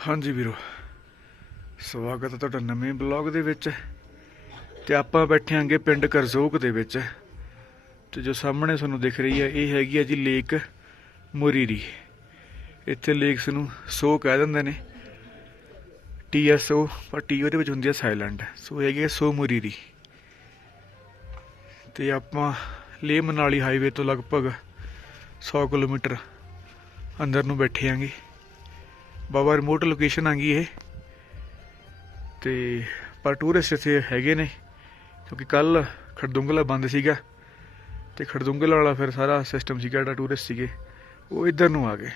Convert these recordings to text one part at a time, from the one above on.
ਹਾਂਜੀ ਵੀਰੋ, ਸਵਾਗਤ ਹੈ ਤੁਹਾਡਾ ਨਵੇਂ ਬਲੌਗ ਦੇ ਵਿੱਚ ਤੇ ਆਪਾਂ ਬੈਠੇ ਆਂਗੇ ਪਿੰਡ ਕਰਜ਼ੋਕ ਦੇ ਵਿੱਚ ਤੇ ਜੋ ਸਾਹਮਣੇ ਤੁਹਾਨੂੰ ਦਿਖ ਰਹੀ ਹੈ, ਇਹ ਹੈਗੀ ਹੈ ਜੀ ਲੇਕ ਮੁਰੀਰੀ। ਇੱਥੇ ਲੇਕਸ ਨੂੰ ਸੋ ਕਹਿ ਦਿੰਦੇ ਨੇ। ਟੀ ਐਸ ਓ ਪਰ ਟੀ ਉਹਦੇ ਵਿੱਚ ਹੁੰਦੀ ਹੈ ਸਾਇਲੈਂਟ ਸੋ ਹੈਗੀ ਹੈ ਸੋ ਮੁਰੀਰੀ। ਤੇ ਆਪਾਂ ਲੇਹ ਮਨਾਲੀ ਹਾਈਵੇ ਤੋਂ ਲਗਭਗ 100 ਕਿਲੋਮੀਟਰ ਅੰਦਰ ਨੂੰ ਬੈਠੇ ਆਂਗੇ ਬਾਬਾ ਰਿਮੋਟ ਲੋਕੇਸ਼ਨ ਆ ਗਈ ਇਹ। ਤੇ ਪਰ ਟੂਰਿਸਟ ਇੱਥੇ ਹੈਗੇ ਨੇ, ਕਿਉਂਕਿ ਕੱਲ ਖੜਦੁੰਗਲਾ ਬੰਦ ਸੀਗਾ। ਤੇ ਖੜਦੁੰਗਲਾ ਵਾਲਾ ਫਿਰ ਸਾਰਾ ਸਿਸਟਮ ਸੀਗਾ, ਜਿਹੜਾ ਟੂਰਿਸਟ ਸੀਗੇ, ਉਹ ਇੱਧਰ ਨੂੰ ਆ ਗਏ।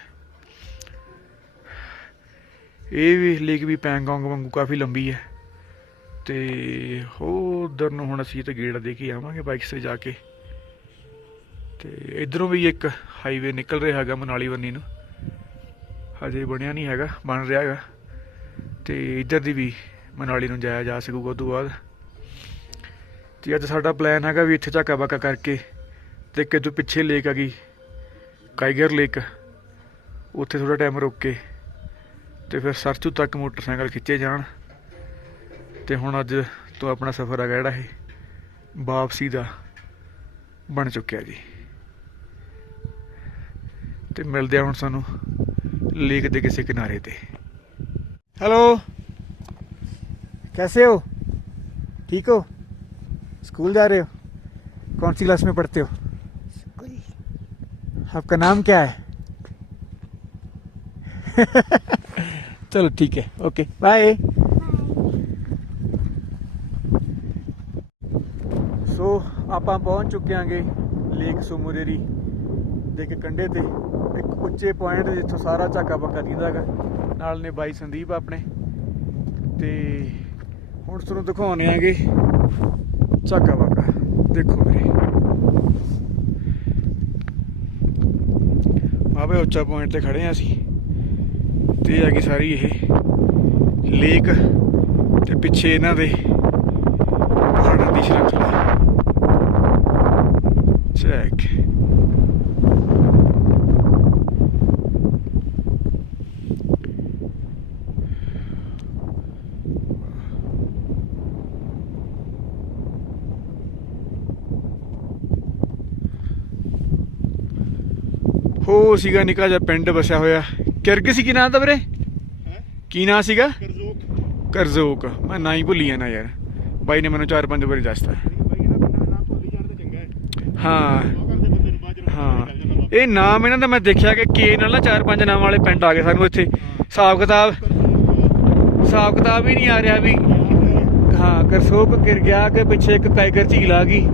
ਇਹ ਵੀ ਲੇਕ ਵੀ ਪੈਂਗੋਂਗ ਵਾਂਗੂ ਕਾਫੀ ਲੰਬੀ ਹੈ। ਤੇ ਉਹ ਉਧਰ ਨੂੰ ਹੁਣ ਅਸੀਂ ਤੇ ਗੇੜਾ ਦੇ ਕੇ ਆਵਾਂਗੇ ਬਾਈਕ 'ਤੇ ਜਾ ਕੇ। ਤੇ ਇਧਰੋਂ ਵੀ ਇੱਕ ਹਾਈਵੇ ਨਿਕਲ ਰਿਹਾ ਹੈਗਾ ਮਨਾਲੀ ਵੰਨੀ ਨੂੰ। ਹਜੇ ਬਣਿਆ ਨਹੀਂ ਹੈਗਾ, ਬਣ ਰਿਹਾ ਹੈਗਾ। ਤੇ ਇੱਧਰ ਦੀ ਵੀ ਮਨਾਲੀ ਨੂੰ ਜਾਇਆ ਜਾ ਸਕੂਗਾ ਉਸ ਤੋਂ ਬਾਅਦ। ਤੇ ਅੱਜ ਸਾਡਾ ਪਲਾਨ ਹੈਗਾ ਵੀ ਇੱਥੇ ਝਾਕਾ ਬਾਕਾ ਕਰਕੇ ਤੇ ਕਿਦੋਂ ਪਿੱਛੇ ਲੇਕ ਆ ਗਈ ਕਾਈਗਰ ਲੇਕ ਉੱਥੇ ਥੋੜਾ ਟਾਈਮ ਰੁਕ ਕੇ ਤੇ ਫਿਰ ਸਰਚੂ ਤੱਕ ਮੋਟਰਸਾਈਕਲ ਖਿੱਚੇ ਜਾਣ। ਤੇ ਹੁਣ ਅੱਜ ਤੋਂ ਆਪਣਾ ਸਫ਼ਰ ਹੈਗਾ ਜਿਹੜਾ ਇਹ ਵਾਪਸੀ ਦਾ ਬਣ ਚੁੱਕਿਆ ਜੀ। ਤੇ ਮਿਲਦੇ ਆ ਹੁਣ ਸਾਨੂੰ। लेक ਦੇ ਕਿਸੇ ਕਿਨਾਰੇ ਤੇ हेलो कैसे हो ठीक हो स्कूल जा रहे हो कौन सी क्लास में पढ़ते हो आपका नाम क्या है चलो ठीक है ओके बाय ਸੋ ਆਪਾਂ ਪਹੁੰਚ ਚੁੱਕੇ ਆਂਗੇ ਲੇਕ ਸੁਮੁਰੇਰੀ ਦੇ ਕੇ ਕੰਢੇ ਤੇ ਇੱਕ ਉੱਚੇ ਪੁਆਇੰਟ ਜਿੱਥੋਂ ਸਾਰਾ ਝਾਕਾ ਪੱਕਾ ਦਿਖਦਾ ਹੈਗਾ। ਨਾਲ ਨੇ ਬਾਈ ਸੰਦੀਪ ਆਪਣੇ। ਤੇ ਹੁਣ ਤੁਹਾਨੂੰ ਦਿਖਾਉਣੇ ਆਂਗੇ ਝਾਕਾ ਪੱਕਾ। ਦੇਖੋ ਵੀਰੇ। ਆਵੇ ਉੱਚਾ ਪੁਆਇੰਟ ਤੇ ਖੜੇ ਆ ਅਸੀਂ। ਤੇ ਇਹ ਹੈਗੀ ਸਾਰੀ ਇਹ ਲੇਕ ਤੇ ਪਿੱਛੇ ਇਹਨਾਂ ਦੇ ਪਹਾੜਾਂ ਦੀ ਸ਼੍ਰੰਖਲਾ ਚੈੱਕ ਹੋ ਸੀਗਾ ਨਿਕਾ ਜਿਹਾ ਪਿੰਡ ਵਸਿਆ ਹੋਇਆ। ਕਿਰਗ ਸੀ ਕੀ ਨਾਂ ਦਾ ਵੀਰੇ? ਕੀ ਨਾਂ ਸੀਗਾ? ਕਰਜ਼ੋਕ। ਕਰਜ਼ੋਕ। ਮੈਂ ਨਾਂ ਹੀ ਭੁੱਲੀ ਜਾਣਾ ਯਾਰ। ਬਾਈ ਨੇ ਮੈਨੂੰ ਚਾਰ ਪੰਜ ਵਾਰੀ ਦੱਸਤਾ। ਹੈ ਹਾਂ। ਉਹ ਇਹ ਨਾਮ ਇਹਨਾਂ ਦਾ ਮੈਂ ਦੇਖਿਆ ਕਿ ਕੇ ਨਾਲ ਨਾ ਚਾਰ ਪੰਜ ਨਾਮ ਵਾਲੇ ਪਿੰਡ ਆ ਗਏ ਸਾਨੂੰ ਇੱਥੇ। ਹਿਸਾਬ ਕਿਤਾਬ। ਹਿਸਾਬ ਕਿਤਾਬ ਹੀ ਨਹੀਂ ਆ ਰਿਹਾ ਵੀ ਹਾਂ। ਕਰਸੋਕ ਗਿਰ ਗਿਆ ਕਿ ਪਿੱਛੇ ਇੱਕ ਕਾਈਗਰ ਝੀਲ ਆ ਗਈ।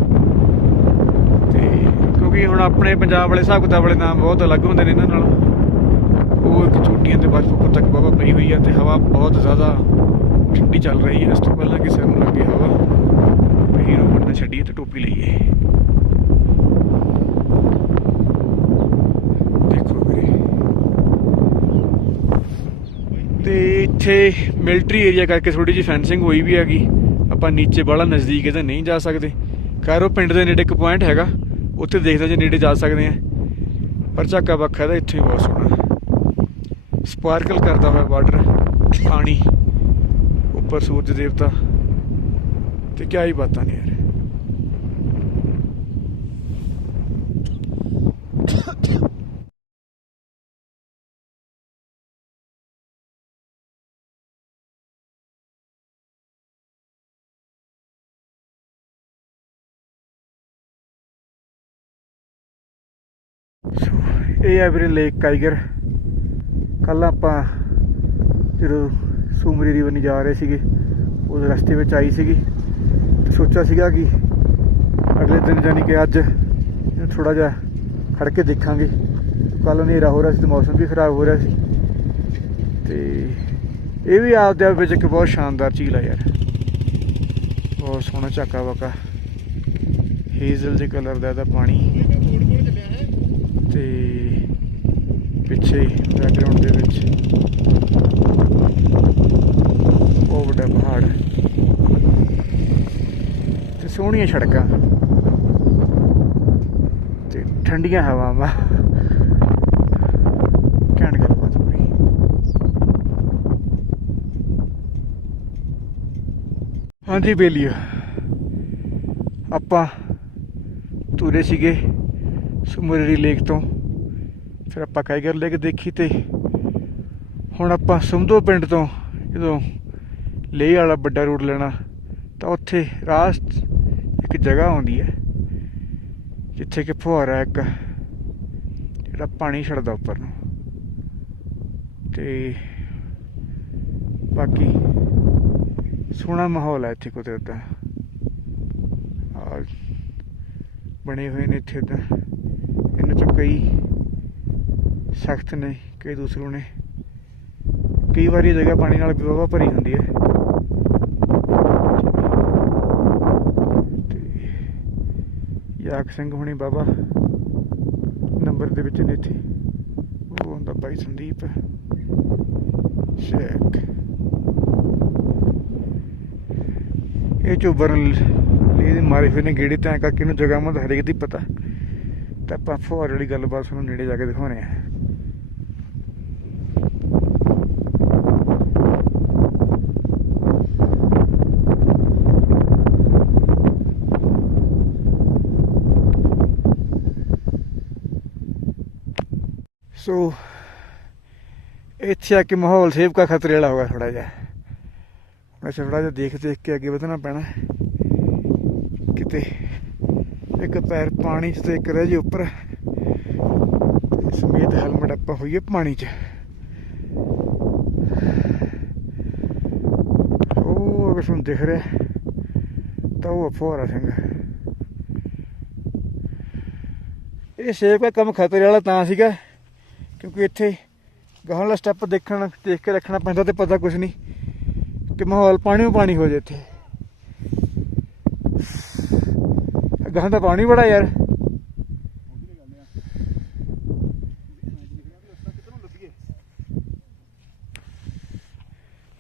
ਕਿਉਂਕਿ ਹੁਣ ਆਪਣੇ ਪੰਜਾਬ ਵਾਲੇ ਹਿਸਾਬ ਕਿਤਾਬ ਵਾਲੇ ਨਾਮ ਬਹੁਤ ਅਲੱਗ ਹੁੰਦੇ ਨੇ ਇਹਨਾਂ ਨਾਲ। ਉਹ ਇੱਕ ਚੋਟੀਆਂ ਤੇ ਬਰਫ਼ ਉੱਪਰ ਤੱਕ ਬਾਬਾ ਪਈ ਹੋਈ ਹੈ ਤੇ ਹਵਾ ਬਹੁਤ ਜ਼ਿਆਦਾ ਠੰਡੀ ਚੱਲ ਰਹੀ ਹੈ ਇਸ ਤੋਂ ਪਹਿਲਾਂ ਕਿਸੇ ਨੂੰ ਲੱਗੇ ਹਵਾ। ਹੀਰੋ ਬਣਨਾ ਛੱਡੀਏ ਤੇ ਟੋਪੀ ਲਈਏ। ਦੇਖੋ ਵੀਰੇ। ਤੇ ਇੱਥੇ ਮਿਲਟਰੀ ਏਰੀਆ ਕਰਕੇ ਥੋੜੀ ਜਿਹੀ ਫੈਂਸਿੰਗ ਹੋਈ ਵੀ ਹੈਗੀ। ਆਪਾਂ ਨੀਚੇ ਬਾਹਲਾ ਨਜ਼ਦੀਕ ਇਹਦੇ ਨਹੀਂ ਜਾ ਸਕਦੇ। ਖੈਰ, ਉਹ ਪਿੰਡ ਦੇ ਨੇੜੇ ਇੱਕ ਪੁਆਇੰਟ ਹੈਗਾ। ਉੱਥੇ ਦੇਖਦੇ ਜੇ ਨੇੜੇ ਜਾ ਸਕਦੇ ਆ ਪਰ ਝਾਕਾ ਬੱਖਾ ਦਾ ਇੱਥੇ ਹੀ ਬਹੁਤ ਸੋਹਣਾ। ਸਪਾਰਕਲ ਕਰਦਾ ਹੋਇਆ ਵਾਟਰ ਪਾਣੀ ਉੱਪਰ ਸੂਰਜ ਦੇਵਤਾ। ਤੇ ਕਿਆ ਹੀ ਬਾਤਾਂ ਨੇ ਯਾਰ। ਸੋ, ਇਹ ਹੈ ਵੀਰੇ ਲੇਕ ਕਾਈਗਰ ਕੱਲ ਆਪਾਂ ਜਦੋਂ ਸੂਮਰੀ ਦੀ ਬੰਨੀ ਜਾ ਰਹੇ ਸੀਗੇ ਉਸ ਰਸਤੇ ਵਿੱਚ ਆਈ ਸੀਗੀ। ਤੇ ਸੋਚਿਆ ਸੀਗਾ ਕਿ ਅਗਲੇ ਦਿਨ ਜਾਨੀ ਕਿ ਅੱਜ ਥੋੜਾ ਜਿਹਾ ਖੜ ਕੇ ਦੇਖਾਂਗੇ। ਕੱਲ ਹਨੇਰਾ ਹੋ ਰਿਹਾ ਸੀ ਤੇ ਮੌਸਮ ਵੀ ਖਰਾਬ ਹੋ ਰਿਹਾ ਸੀ। ਤੇ ਇਹ ਵੀ ਆਪਦੇ ਆਪ ਵਿੱਚ ਇੱਕ ਬਹੁਤ ਸ਼ਾਨਦਾਰ ਝੀਲ ਆ ਯਾਰ। ਬਹੁਤ ਸੋਹਣਾ ਝਾਕਾ ਵਾਕਾ। ਹੇਜ਼ਲ ਦੇ ਕਲਰ ਦਾ ਇਹਦਾ ਪਾਣੀ। ਕੋੜ ਤੇ ਪਿੱਛੇ ਬੈਕਗ੍ਰਾਉਂਡ ਦੇ ਵਿੱਚ। ਉਹ ਵੱਡਾ ਪਹਾੜ। ਤੇ ਸੋਹਣੀਆਂ ਸੜਕਾਂ। ਤੇ ਠੰਡੀਆਂ ਹਵਾਵਾਂ। ਕਹਿਣ ਗੱਲ ਹਾਂਜੀ ਬੇਲੀਓ ਆਪਾਂ ਤੁਰੇ ਸੀਗੇ ਸੁਮਰੇਰੀ ਲੇਕ ਤੋਂ। ਫਿਰ ਆਪਾਂ ਕਾਈਗਰ ਲੇਕ ਦੇਖੀ ਤੇ ਹੁਣ ਆਪਾਂ ਸਮਦੋ ਪਿੰਡ ਤੋਂ ਜਦੋਂ ਲੇਹ ਵਾਲਾ ਵੱਡਾ ਰੋਡ ਲੈਣਾ, ਤਾਂ ਉੱਥੇ ਰਾਹ ਇੱਕ ਜਗ੍ਹਾ ਆਉਂਦੀ ਹੈ, ਜਿੱਥੇ ਕਿ ਫੁਹਾਰਾ ਇੱਕ ਜਿਹੜਾ ਪਾਣੀ ਛੱਡਦਾ ਉੱਪਰ ਨੂੰ। ਤੇ ਬਾਕੀ ਸੋਹਣਾ ਮਾਹੌਲ ਹੈ ਇੱਥੇ ਕੁਦਰਤ ਦਾ। ਔਰ ਬਣੇ ਹੋਏ ਨੇ ਇੱਥੇ ਤਾਂ। ਇਹਨਾਂ ਚੋਂ ਕਈ ਸਖਤ ਨੇ, ਕਈ ਦੂਸਰੇ ਨੇ। ਕਈ ਵਾਰੀ ਜਗ੍ਹਾ ਪਾਣੀ ਨਾਲ ਵਿਵਾਵਾ ਭਰੀ ਹੁੰਦੀ ਹੈ। ਤੇ ਯਾਕ ਸਿੰਘ ਹੁਣੀ ਬਾਬਾ ਨੰਬਰ ਦੇ ਵਿੱਚ ਨੇ ਇੱਥੇ। ਉਹ ਹੁੰਦਾ ਭਾਈ ਸੰਦੀਪ ਸ਼ੇਖ। ਇਹ ਚੋਬਰ ਲਈ ਦੇ ਮਾਰੇ ਹੋਏ ਨੇ ਗੇੜੇ, ਤਾਂ ਕਰਕੇ ਇਹਨੂੰ ਜਗ੍ਹਾ ਮਤ ਹਰੇਕ ਦੀ ਪਤਾ। ਤਾਂ ਆਪਾਂ ਫੁਹਾਰੇ ਵਾਲੀ ਗੱਲਬਾਤ ਤੁਹਾਨੂੰ ਨੇੜੇ ਜਾ ਕੇ ਦਿਖਾਉਣੇ ਆ ਸੋ ਇੱਥੇ ਆ ਕੇ ਮਾਹੌਲ ਸੇਬ ਕਾ ਖਤਰੇ ਵਾਲਾ ਹੋਗਾ ਥੋੜਾ ਜਿਹਾ। ਵੈਸੇ ਥੋੜਾ ਜਿਹਾ ਦੇਖ ਦੇਖ ਕੇ ਅੱਗੇ ਵਧਣਾ ਪੈਣਾ। ਕਿਤੇ ਇੱਕ ਪੈਰ ਪਾਣੀ 'ਚ ਤੇ ਇੱਕ ਰਹਿ ਜੇ ਉੱਪਰ। ਸਮੇਤ ਹੈਲਮਟ ਆਪਾਂ ਹੋਈਏ ਪਾਣੀ 'ਚ। ਉਹ ਅਗਰ ਤੁਹਾਨੂੰ ਦਿਖ ਰਿਹਾ, ਤਾਂ ਉਹ ਫੋਰਾ ਸਿੰਘ। ਇਹ ਸੇਬ ਦਾ ਕੰਮ ਖਤਰੇ ਵਾਲਾ ਤਾਂ ਸੀਗਾ। ਕਿਉਂਕਿ ਇੱਥੇ ਗਾਹਾਂ ਵਾਲਾ ਸਟੈਪ ਦੇਖਣ, ਦੇਖ ਕੇ ਰੱਖਣਾ ਪੈਂਦਾ ਤੇ ਪਤਾ ਕੁਝ ਨਹੀਂ ਕਿ ਮਾਹੌਲ ਪਾਣੀ ਉਹ ਪਾਣੀ ਹੋ ਜੇ ਇੱਥੇ। ਗਾਹਾਂ ਦਾ ਪਾਣੀ ਬੜਾ ਯਾਰ।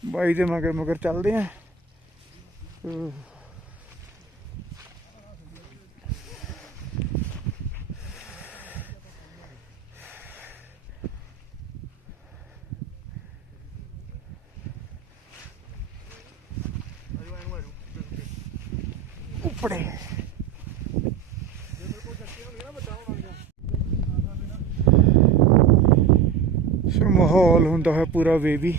ਬਾਈ ਦੇ ਮਗਰ ਮਗਰ ਚੱਲਦੇ ਆ। ਸੋ ਮਾਹੌਲ ਹੁੰਦਾ ਹੈ ਪੂਰਾ ਵੇਵੀ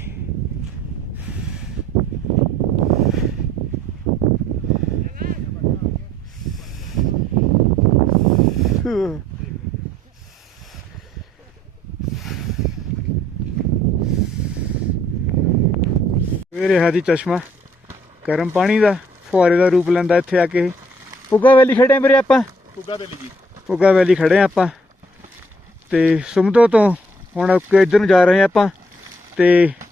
ਮੇਰੇ ਹਾਦੀ ਚਸ਼ਮਾ। ਗਰਮ ਪਾਣੀ ਦਾ ਫੁਹਾਰੇ ਦਾ ਰੂਪ ਲੈਂਦਾ ਇੱਥੇ ਆ ਕੇ ਪੁੱਗਾ ਵੈਲੀ ਖੜੇ ਆਂ ਵੀਰੇ ਆਪਾਂ? ਪੁੱਗਾ ਬੇਲੀ ਜੀ। ਪੁੱਗਾ ਵੈਲੀ ਖੜੇ ਆਂ ਆਪਾਂ। ਤੇ ਸੁਮਦੋ ਤੋਂ ਹੁਣ ਅੱਗੇ ਇੱਧਰ ਨੂੰ ਜਾ ਰਹੇ ਆਂ ਆਪਾਂ ਤੇ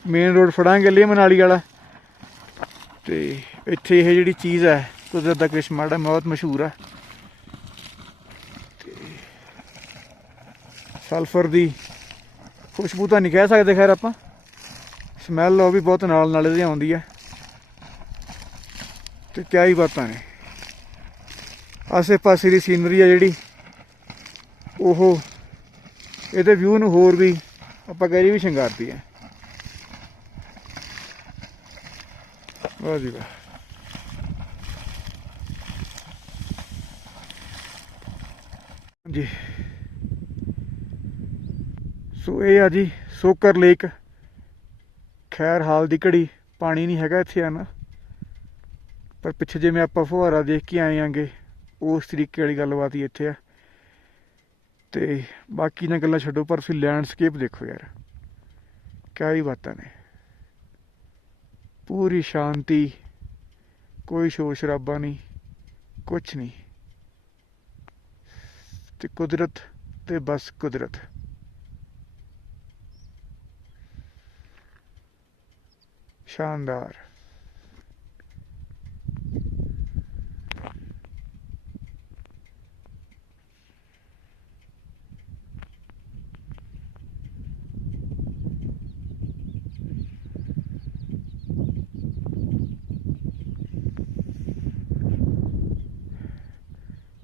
ਮੇਨ ਰੋਡ ਫੜਾਂਗੇ ਲੇ ਮਨਾਲੀ ਵਾਲਾ। ਤੇ ਇੱਥੇ ਇਹ ਜਿਹੜੀ ਚੀਜ਼ ਹੈ, ਕੁਦਰਤ ਦਾ ਕ੍ਰਿਸ਼ਮਾ ਜਿਹੜਾ ਬਹੁਤ ਮਸ਼ਹੂਰ ਆ। ਤੇ ਸਲਫਰ ਦੀ ਖੁਸ਼ਬੂ ਤਾਂ ਨਹੀਂ ਕਹਿ ਸਕਦੇ ਖੈਰ ਆਪਾਂ। ਸਮੈਲ ਉਹ ਵੀ ਬਹੁਤ ਨਾਲ ਨਾਲ ਇਹਦੀ ਆਉਂਦੀ ਹੈ ਤੇ ਕਿਆ ਹੀ ਬਾਤਾਂ ਨੇ। ਆਸੇ ਪਾਸੇ ਦੀ ਸੀਨਰੀ ਆ ਜਿਹੜੀ, ਉਹ ਇਹਦੇ ਵਿਊ ਨੂੰ ਹੋਰ ਵੀ ਆਪਾਂ ਕਹਿ ਰਹੀ ਵੀ ਸ਼ਿੰਗਾਰਦੀ ਹੈ। ਵਾਹ ਜੀ ਵਾਹ ਜੀ ਸੋ ਇਹ ਆ ਜੀ ਸੋਕਰ ਲੇਕ। ਖੈਰ, ਹਾਲ ਦੀ ਘੜੀ ਪਾਣੀ ਨਹੀਂ ਹੈਗਾ ਇੱਥੇ ਆ ਨਾ ਪਰ ਪਿੱਛੇ ਜਿਵੇਂ ਆਪਾਂ ਫੁਹਾਰਾ ਦੇਖ ਕੇ ਆਏ ਆਂਗੇ, ਉਸ ਤਰੀਕੇ ਵਾਲੀ ਗੱਲਬਾਤ ਹੀ ਇੱਥੇ ਆ। ਤੇ ਬਾਕੀ ਨਾ ਗੱਲਾਂ ਛੱਡੋ, ਪਰ ਤੁਸੀਂ ਲੈਂਡਸਕੇਪ ਦੇਖੋ ਯਾਰ। ਕਿਆ ਹੀ ਬਾਤਾਂ ਨੇ। ਪੂਰੀ ਸ਼ਾਂਤੀ, ਕੋਈ ਸ਼ੋਰ ਸ਼ਰਾਬਾ ਨਹੀਂ, ਕੁਛ ਨਹੀਂ। ਤੇ ਕੁਦਰਤ ਤੇ ਬਸ ਕੁਦਰਤ। ਸ਼ਾਨਦਾਰ।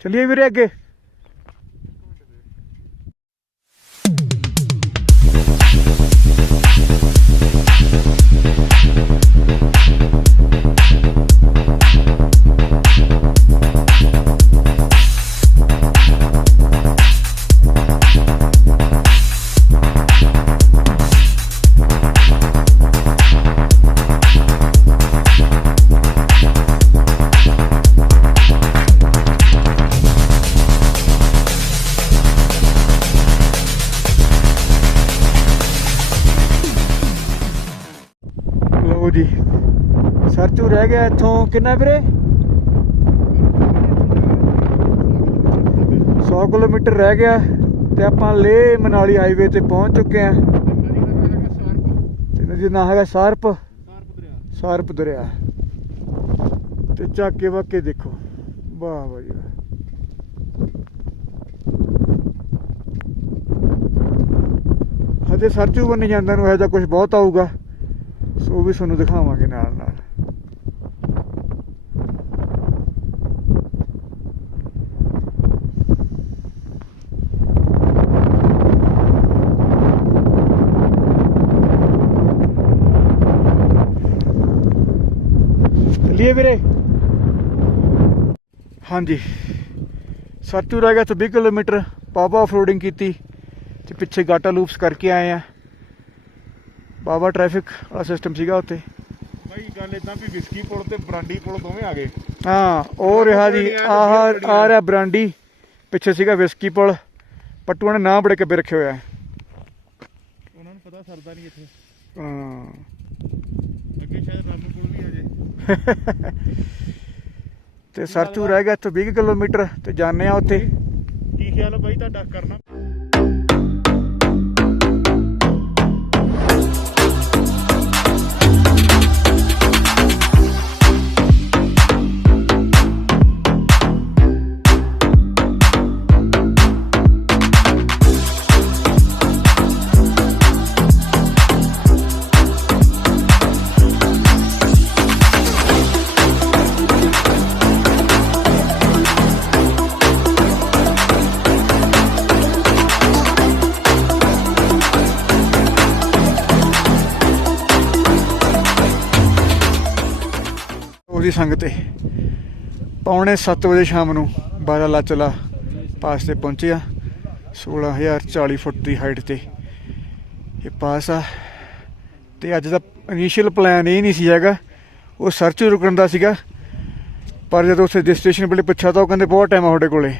ਚਲਿਏ ਵੀਰੇ ਅੱਗੇ। ਕਿੰਨਾ ਵੀਰੇ? 100 ਕਿਲੋਮੀਟਰ ਰਹਿ ਗਿਆ ਤੇ ਆਪਾਂ ਲੇਹ ਮਨਾਲੀ ਹਾਈਵੇ ਤੇ ਪਹੁੰਚ ਚੁੱਕੇ ਆ ਤੇ ਨਦੀ ਨਾ ਹੈਗਾ ਸਾਰਪ। ਸਾਰਪ ਦਰਿਆ। ਤੇ ਚਾਕੇ ਵਾਕੇ ਦੇਖੋ। ਵਾਹ ਵਾਹ ਜੀ ਹਜੇ ਸਰਚੂ ਬਣ ਜਾਂਦਾ ਨੂੰ ਇਹੋ ਜਿਹਾ ਕੁਝ ਬਹੁਤ ਆਊਗਾ। ਸੋ ਉਹ ਵੀ ਤੁਹਾਨੂੰ ਦਿਖਾਵਾਂਗੇ ਨਾਲ ਨਾਲ ਚੱਲੀਏ ਵੀਰੇ। ਹਾਂਜੀ। ਸਰਚੂ ਰਹਿ ਗਿਆ ਤੋਂ 20 ਕਿਲੋਮੀਟਰ। ਪਾਪਾ ਆਫਰੋਡਿੰਗ ਕੀਤੀ ਤੇ ਪਿੱਛੇ ਗਾਟਾ ਲੂਪਸ ਕਰਕੇ ਆਏ ਆ। ਬਾਬਾ ਟ੍ਰੈਫਿਕ ਵਾਲਾ ਸਿਸਟਮ ਸੀਗਾ ਉੱਥੇ। ਭਾਈ ਗੱਲ ਇਦਾਂ ਵੀ ਵਿਸਕੀ ਪੁਲ ਤੇ ਬਰਾਂਡੀ ਪੁਲ ਦੋਵੇਂ ਆ ਗਏ। ਹਾਂ ਉਹ ਰਿਹਾ ਜੀ ਆਹ ਆ ਰਿਹਾ ਬਰਾਂਡੀ। ਪਿੱਛੇ ਸੀਗਾ ਵਿਸਕੀ ਪੁਲ। ਪੱਟੂਆਂ ਨੇ ਨਾਂ ਬੜੇ ਕੱਬੇ ਰੱਖੇ ਹੋਇਆ ਹੈ। ਉਹਨਾਂ ਨੂੰ ਪਤਾ ਸਰਦਾ ਨਹੀਂ ਇੱਥੇ। ਹਾਂ। ਅੱਗੇ ਸ਼ਾਇਦ ਰਾਮੂ ਪੁਲ ਵੀ ਆ ਤੇ ਸਰਚੂ ਰਹਿ ਗਿਆ ਇੱਥੋਂ 20 ਕਿਲੋਮੀਟਰ ਤੇ ਜਾਣੇ ਆ ਉੱਥੇ। ਕੀ ਖਿਆਲ ਆ ਬਾਈ ਤੁਹਾਡਾ ਕਰਨਾ? ਉਹਦੀ ਸੰਗਤੇ ਪੌਣੇ 7 ਵਜੇ ਸ਼ਾਮ ਨੂੰ 12 ਲਾਚਲਾ ਪਾਸ ਤੇ ਪਹੁੰਚੇ ਆ 16040 ਫੁੱਟ ਦੀ ਹਾਈਟ ਤੇ। ਇਹ ਪਾਸ ਆ। ਤੇ ਅੱਜ ਦਾ ਇਨੀਸ਼ੀਅਲ ਪਲਾਨ ਇਹ ਨਹੀਂ ਸੀ ਹੈਗਾ। ਉਹ ਸਰਚ ਰੁਕਣ ਦਾ ਸੀਗਾ। ਪਰ ਜਦੋਂ ਉੱਥੇ ਡੈਸਟੀਨੇਸ਼ਨ ਵੇਲੇ ਪੁੱਛਿਆ ਤਾਂ ਉਹ ਕਹਿੰਦੇ ਬਹੁਤ ਟਾਈਮ ਆ ਤੁਹਾਡੇ ਕੋਲੇ।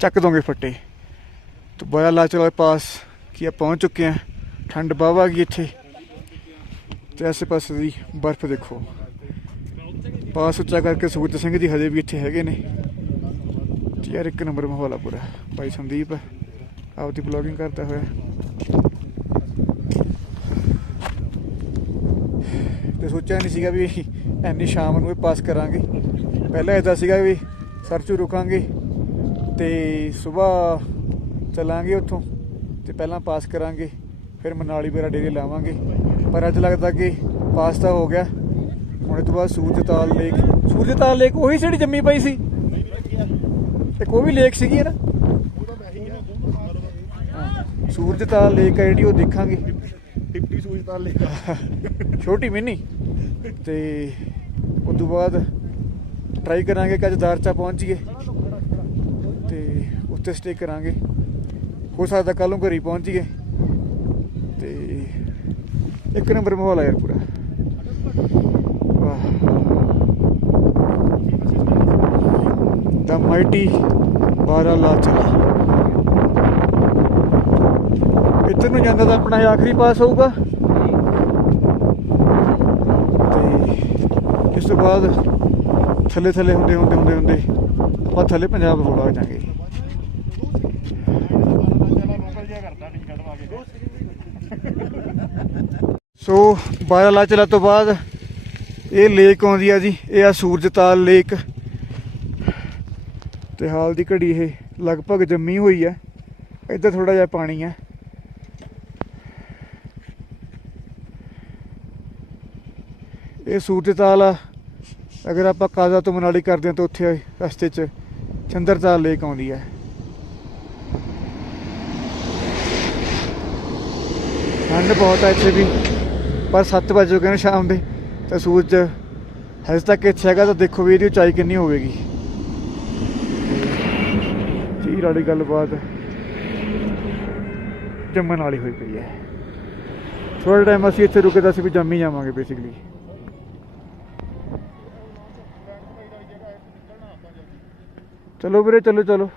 ਚੱਕ ਦੋਗੇ ਫੱਟੇ। ਤੇ ਬੜਾ ਲਾਚਲਾ ਪਾਸ ਕੀ ਆ, ਪਹੁੰਚ ਚੁੱਕੇ ਆ। ਠੰਡ ਬਾਵਾ ਗਈ ਇੱਥੇ। ਤੇ ਆਸੇ ਪਾਸੇ ਦੀ ਬਰਫ਼ ਦੇਖੋ। ਪਾਸ ਉੱਚਾ ਕਰਕੇ ਸੁਖਤ ਸਿੰਘ ਜੀ ਹਜੇ ਵੀ ਇੱਥੇ ਹੈਗੇ ਨੇ। ਯਾਰ ਇੱਕ ਨੰਬਰ ਮਾਹੌਲ ਆ ਪੂਰਾ। ਭਾਈ ਸੰਦੀਪ ਆਪਦੀ ਬਲੌਗਿੰਗ ਕਰਦਾ ਹੋਇਆ। ਤੇ ਸੋਚਿਆ ਨਹੀਂ ਸੀਗਾ ਵੀ ਐਨੀ ਸ਼ਾਮ ਨੂੰ ਇਹ ਪਾਸ ਕਰਾਂਗੇ। ਪਹਿਲਾਂ ਇਹਦਾ ਸੀਗਾ ਵੀ ਸਰਚੂ ਰੁਕਾਂਗੇ ਤੇ ਸਵੇਰ ਚੱਲਾਂਗੇ ਉੱਥੋਂ ਤੇ ਪਹਿਲਾਂ ਪਾਸ ਕਰਾਂਗੇ, ਫਿਰ ਮਨਾਲੀ ਮੇਰਾ ਡੇਰੇ ਲਾਵਾਂਗੇ। ਪਰ ਅੱਜ ਲੱਗਦਾ ਕਿ ਪਾਸ ਤਾਂ ਹੋ ਗਿਆ। ਹੁਣ ਇਹ ਤੋਂ ਬਾਅਦ ਸੂਰਜਤਾਲ ਲੇਕ। ਸੂਰਜਤਾਲ ਲੇਕ ਉਹੀ ਜਿਹੜੀ ਜੰਮੀ ਪਈ ਸੀ? ਤੇ ਕੋਈ ਵੀ ਲੇਕ ਸੀਗੀ ਨਾ? ਹਾਂ, ਸੂਰਜਤਾਲ ਲੇਕ ਆ ਜਿਹੜੀ ਉਹ ਦੇਖਾਂਗੇ। ਟਿੱਪੀ ਸੂਜ ਤਾਂ ਲੈ ਛੋਟੀ ਮਿੰਨੀ। ਤੇ ਉਸ ਤੋਂ ਬਾਅਦ ਟਰਾਈ ਕਰਾਂਗੇ ਕਿ ਅੱਜ ਦਾਰਚਾ ਪਹੁੰਚ ਜਾਈਏ। ਤੇ ਉੱਥੇ ਸਟੇ ਕਰਾਂਗੇ। ਹੋ ਸਕਦਾ ਕੱਲ ਨੂੰ ਘਰੀ ਪਹੁੰਚ ਜਾਈਏ। ਤੇ ਇੱਕ ਨੰਬਰ ਮਾਹੌਲ ਆ ਯਾਰ ਪੂਰਾ। ਵਾਹ ਦਾ ਮਾਈਟੀ ਬਾਰਾ ਲਾਚਲਾ ਇੱਧਰ ਨੂੰ ਜਾਂਦਾ ਤਾਂ ਆਪਣਾ ਆਖਰੀ ਪਾਸ ਹੋਊਗਾ। ਤੇ ਇਸ ਤੋਂ ਬਾਅਦ ਥੱਲੇ ਥੱਲੇ ਹੁੰਦੇ ਹੁੰਦੇ ਹੁੰਦੇ ਹੁੰਦੇ ਆਪਾਂ ਥੱਲੇ ਪੰਜਾਬ ਰੋਡ ਆ ਜਾਾਂਗੇ। ਸੋ ਜਿਹਾ ਲਾ ਚਲਾ ਤੋਂ ਬਾਅਦ ਇਹ ਲੇਕ ਆਉਂਦੀ ਆ ਜੀ, ਇਹ ਆ ਸੂਰਜਤਾਲ ਲੇਕ ਤੇ ਹਾਲ ਦੀ ਘੜੀ ਇਹ ਲਗਭਗ ਜੰਮੀ ਹੋਈ ਹੈ ਇੱਧਰ ਥੋੜਾ ਜਿਹਾ ਪਾਣੀ ਹੈ ਇਹ ਸੂਰਜਤਾਲ ਆ। ਅਗਰ ਆਪਾਂ ਕਾਜ਼ਾ ਤੋਂ ਮਨਾਲੀ ਕਰਦੇ ਹਾਂ ਤਾਂ ਉੱਥੇ ਰਸਤੇ 'ਚ ਚੰਦਰਤਾਲ ਲੇਕ ਆਉਂਦੀ ਹੈ ਠੰਡ ਬਹੁਤ ਹੈ ਇੱਥੇ ਵੀ। ਪਰ 7 ਵਜੇ ਗਏ ਨੇ ਸ਼ਾਮ ਦੇ। ਤੇ ਸੂਰਜ ਹਜੇ ਤੱਕ ਇੱਥੇ ਹੈਗਾ ਤਾਂ ਦੇਖੋ ਵੀ ਇਹਦੀ ਉਚਾਈ ਕਿੰਨੀ ਹੋਵੇਗੀ। ਚੀਰ ਵਾਲੀ ਗੱਲਬਾਤ ਜੰਮਣ ਵਾਲੀ ਹੋਈ ਪਈ ਹੈ। ਥੋੜਾ ਟਾਈਮ ਅਸੀਂ ਇੱਥੇ ਰੁਕੇ ਤਾਂ ਅਸੀਂ ਵੀ ਜੰਮ ਹੀ ਜਾਵਾਂਗੇ ਬੇਸਿਕਲੀ ਚਲੋ ਵੀਰੇ, ਚਲੋ ਚਲੋ।